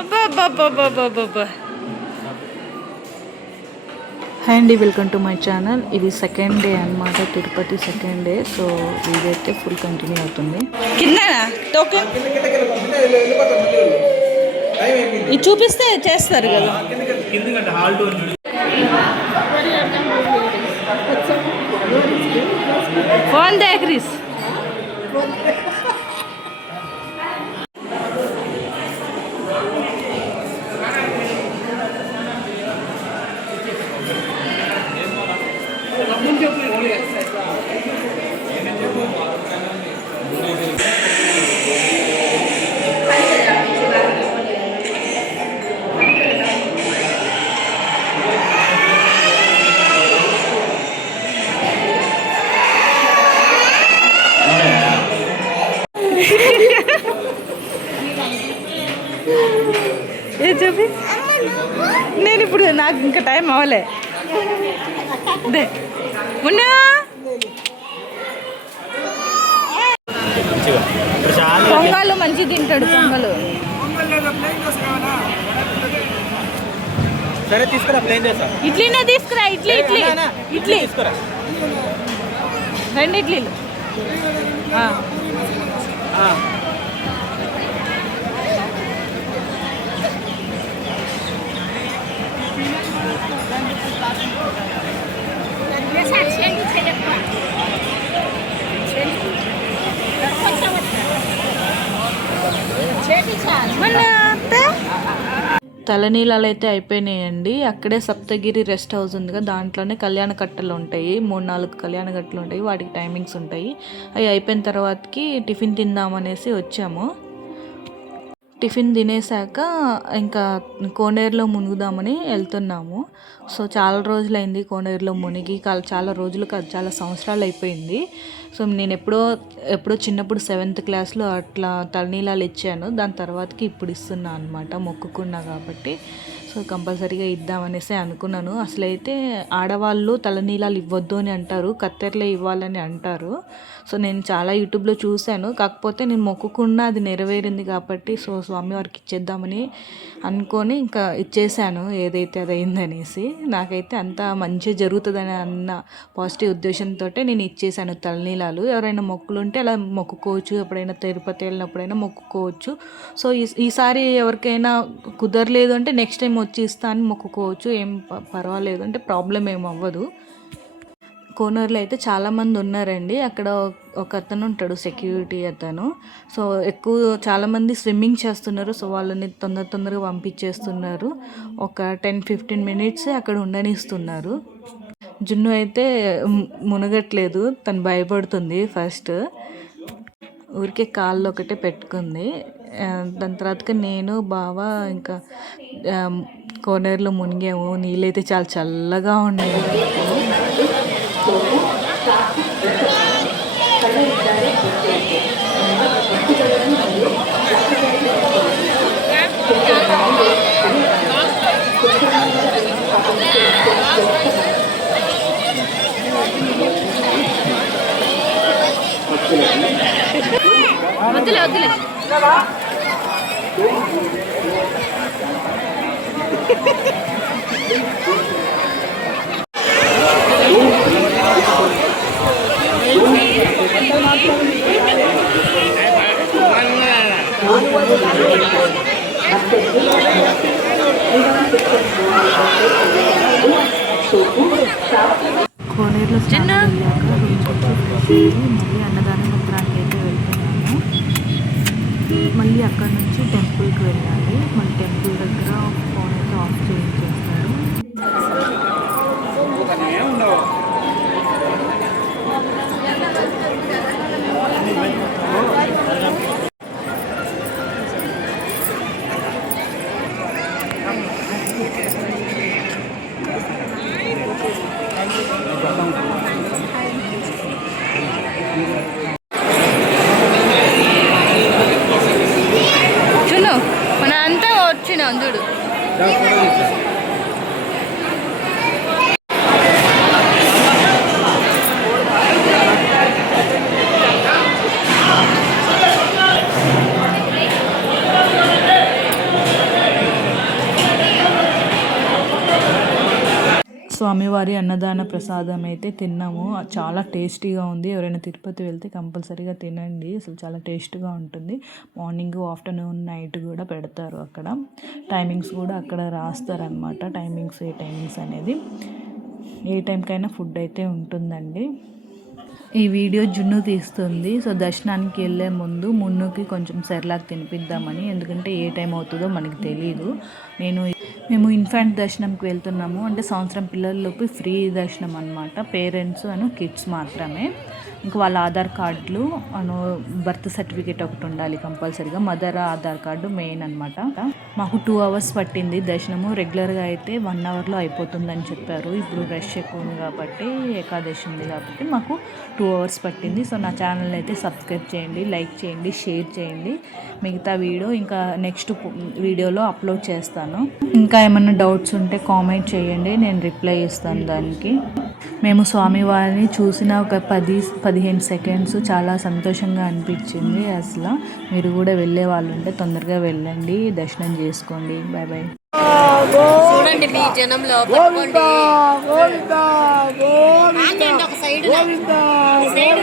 అబ్బబ్బబ్బబ్బబ్బబ్బబ్బ. Hi అండి welcome to my channel. ఇది second day అన్నమాట తిరుపతి సెకండ్ డే సో ఇదైతే ఫుల్ కంటిన్యూ అవుతుంది. కిందనా? టోకెన్? ఇది చూపిస్తే చేస్తారు కదా. ఫోన్ దే క్రిస్ ఏ చెప్పి? నేను ఇప్పుడు నాకు ఇంకా టైం అవ్వలే. దే ఉన్నా పొంగలు మంచిగా తింటాడు పొంగలు. సరే తీసుకురా ప్లేన్ చేసా ఇడ్లీనే తీసుకురా ఇడ్లీ ఇడ్లీ. ఇడ్లీ తీసుకురా. రెండు ఇడ్లీలు. తలనీలాలు అయితే అయిపోయినాయండి. అక్కడే సప్తగిరి రెస్ట్ హౌస్ ఉంది కదా దాంట్లోనే కళ్యాణ కట్టలు ఉంటాయి. మూడు నాలుగు కళ్యాణ కట్టలు ఉంటాయి. వాటికి టైమింగ్స్ ఉంటాయి. అవి అయిపోయిన తర్వాతకి టిఫిన్ తిందామనేసి వచ్చాము. టిఫిన్ తినేసాక ఇంకా కోనేరులో మునుగుదామని వెళ్తున్నాము. సో చాలా రోజులైంది కోనేరులో మునిగి చాలా రోజులు చాలా సంవత్సరాలు అయిపోయింది. సో నేను ఎప్పుడో ఎప్పుడో చిన్నప్పుడు సెవెంత్ క్లాస్లో అట్లా తలనీలాలు ఇచ్చాను. దాని తర్వాతకి ఇప్పుడు ఇస్తున్నా అనమాట మొక్కుకున్నా కాబట్టి. సో కంపల్సరీగా ఇద్దామనేసి అనుకున్నాను. అసలైతే ఆడవాళ్ళు తలనీలాలు ఇవ్వద్దు అని అంటారు కత్తెరలే ఇవ్వాలని అంటారు. సో నేను చాలా యూట్యూబ్లో చూశాను. కాకపోతే నేను మొక్కుకున్న అది నెరవేరింది కాబట్టి సో స్వామి వారికి ఇచ్చేద్దామని అనుకొని ఇంకా ఇచ్చేసాను ఏదైతే అది అయిందనేసి నాకైతే అంత మంచి జరుగుతుందని అన్న పాజిటివ్ ఉద్దేశంతో నేను ఇచ్చేసాను తలనీలాలు. ఎవరైనా మొక్కులు ఉంటే అలా మొక్కుకోవచ్చు ఎప్పుడైనా తిరుపతి వెళ్ళినప్పుడైనా మొక్కుకోవచ్చు. సో ఈ ఈసారి ఎవరికైనా కుదరలేదు అంటే నెక్స్ట్ టైం వచ్చి ఇస్తా అని మొక్కుకోవచ్చు. ఏం ప- పర్వాలేదు. అంటే ప్రాబ్లం ఏం అవ్వదు. కోనర్లో అయితే చాలామంది ఉన్నారండి. అక్కడ ఒక అతను ఉంటాడు సెక్యూరిటీ అతను. సో ఎక్కువ చాలామంది స్విమ్మింగ్ చేస్తున్నారు. సో వాళ్ళని తొందర తొందరగా పంపించేస్తున్నారు. ఒక టెన్ ఫిఫ్టీన్ మినిట్స్ అక్కడ ఉండనిస్తున్నారు. జున్ను అయితే మునగట్లేదు. తను భయపడుతుంది ఫస్ట్. ఊరికే కాళ్ళు ఒకటే పెట్టుకుంది. దాని తర్వాతకి నేను బావ ఇంకా కోనేరులో మునిగాము. నీళ్ళైతే చాలా చల్లగా ఉన్నాయి. వద్దులే వద్దులే. కోనేరులో స్నానం అయ్యాక రూమ్కి వచ్చి మళ్ళీ అన్నదాన సత్రానికి అయితే వెళ్తున్నాము మళ్ళీ అక్కడ నుంచి టెంపుల్కి వెళ్ళాలి. మళ్ళీ టెంపుల్ దగ్గర ఫోన్ అయితే ఆఫ్ చేయించేస్తారు స్వామివారి అన్నదాన ప్రసాదం అయితే తిన్నాము. చాలా టేస్టీగా ఉంది. ఎవరైనా తిరుపతి వెళ్తే కంపల్సరీగా తినండి. అసలు చాలా టేస్ట్గా ఉంటుంది. మార్నింగ్ ఆఫ్టర్నూన్ నైట్ కూడా పెడతారు అక్కడ. టైమింగ్స్ కూడా అక్కడ రాస్తారనమాట టైమింగ్స్ ఏ టైమింగ్స్ అనేది. ఏ టైంకైనా ఫుడ్ అయితే ఉంటుందండి. ఈ వీడియో జున్ను తీస్తుంది. సో దర్శనానికి వెళ్ళే ముందు మున్నుకి కొంచెం సెర్లాక్ తినిపిద్దామని. ఎందుకంటే ఏ టైం అవుతుందో మనకి తెలియదు నేను మేము ఇన్ఫాంట్ దర్శనంకి వెళ్తున్నాము. అంటే సంవత్సరం పిల్లలలోపు ఫ్రీ దర్శనం అనమాట పేరెంట్స్ అను కిడ్స్ మాత్రమే. ఇంకా వాళ్ళ ఆధార్ కార్డులు అను బర్త్ సర్టిఫికేట్ ఒకటి ఉండాలి కంపల్సరీగా. మదర్ ఆధార్ కార్డు మెయిన్ అనమాట మాకు టూ అవర్స్ పట్టింది. దర్శనము రెగ్యులర్గా అయితే వన్ అవర్లో అయిపోతుందని చెప్పారు. ఇప్పుడు రష్ ఎక్కువ ఉంది కాబట్టి ఏకాదశి ఉంది కాబట్టి మాకు టూ అవర్స్ పట్టింది. సో నా ఛానల్ అయితే సబ్స్క్రైబ్ చేయండి లైక్ చేయండి షేర్ చేయండి. మిగతా వీడియో ఇంకా నెక్స్ట్ వీడియోలో అప్లోడ్ చేస్తాను. ఇంకా ఏమైనా డౌట్స్ ఉంటే కామెంట్ చేయండి. నేను రిప్లై ఇస్తాను దానికి. మేము స్వామివారిని చూసిన ఒక పది పదిహేను సెకండ్స్ చాలా సంతోషంగా అనిపించింది అసలు. మీరు కూడా వెళ్ళే వాళ్ళు ఉంటే తొందరగా వెళ్ళండి దర్శనం చేసుకోండి. బాయ్ బాయ్ చూడండి మీ జనంలో పట్టుకోండి. ఆగండి ఒక సైడ్ సైడ్